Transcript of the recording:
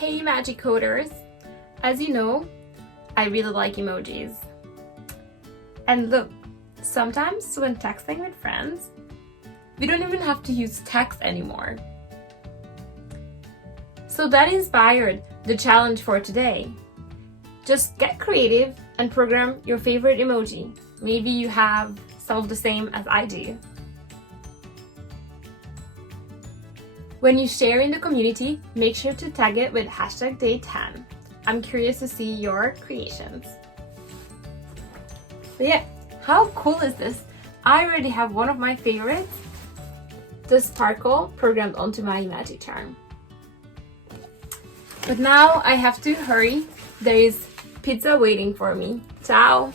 Hey Magic Coders! As you know, I really like emojis. And look, sometimes when texting with friends, we don't even have to use text anymore. So that inspired the challenge for today. Just get creative and program your favorite emoji. Maybe you have some of the same as I do. When you share in the community, make sure to tag it with #day10. I'm curious to see your creations. So yeah, how cool is this? I already have one of my favorites, the sparkle, programmed onto my imagi charm. But now I have to hurry. There is pizza waiting for me. Ciao!